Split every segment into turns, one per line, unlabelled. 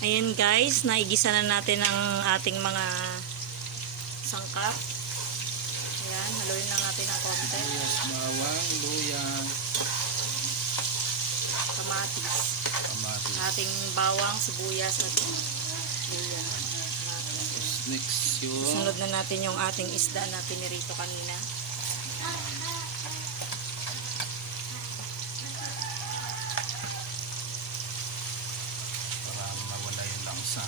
Ayan guys, naigisa na natin ang ating mga sangkap. Ayan, haluin lang natin ng konti.
Sibuyas, bawang, luya,
Kamatis.
kamatis.
Ating bawang, sibuyas at luya.
Next yung
Sunod na natin yung ating isda na pinirito kanina.
para langsa.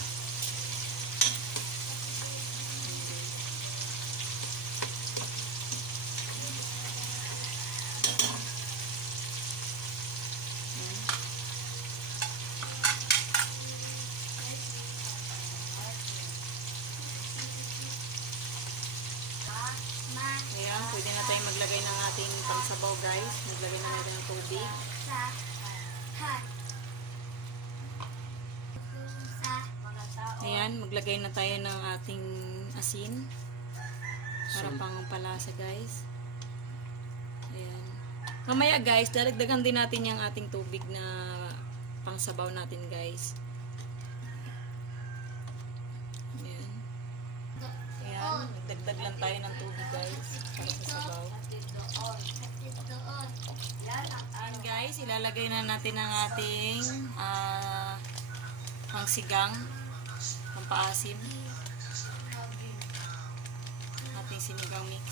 Ayan, pwede na tayong maglagay ng ating pangsabaw guys. Maglagay na natin ng tubig. Ayan, maglagay na tayo ng ating asin. Para
Salt.
pang palasa guys. Ayan. Mamaya guys, dadagdagan din natin yung ating tubig na pangsabaw natin guys. Ayan. Ayan, dagdag lang tayo ng tubig guys. Para sa sabaw. Ayan guys, ilalagay na natin ang ating ah pangsigang, pampaasim. Ating sinigang mix.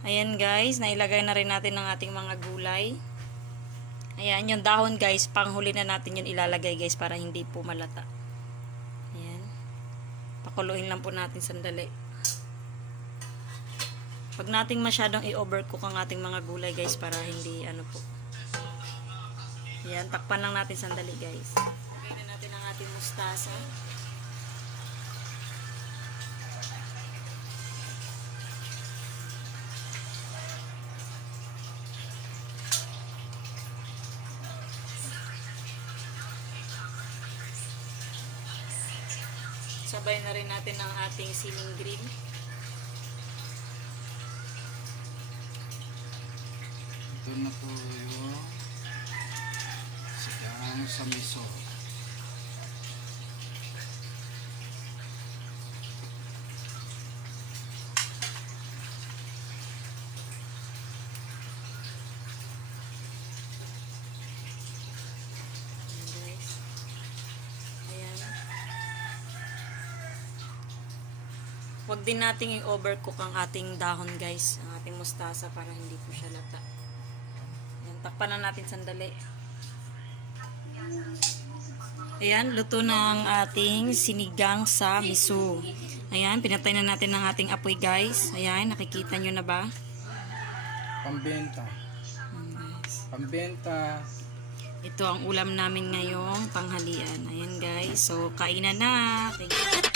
Ayan guys, nailagay na rin natin ang ating mga gulay. Ayan, yung dahon guys, panghuli na natin yun ilalagay guys para hindi po malata. Ayan. Pakuluin lang po natin sandali. Pag nating masyadong i-overcook ang ating mga gulay guys para hindi ano po. Ayan, takpan lang natin sandali guys. Lagay na natin ang ating mustasa. Sabay na rin natin ang ating siling green.
Ito na po yung sigang sa miso.
Ayan, guys. Ayan. Huwag din nating i-overcook ang ating dahon guys, ang ating mustasa para hindi po siya lata. Ayan, takpan na natin sandali. Ayan, luto na ang ating sinigang sa miso. Ayan, pinatay na natin ang ating apoy guys. Ayan, nakikita nyo na ba?
Pambenta.
Guys.
Pambenta.
Ito ang ulam namin ngayong panghalian. Ayan guys. So, kainan na. Thank you.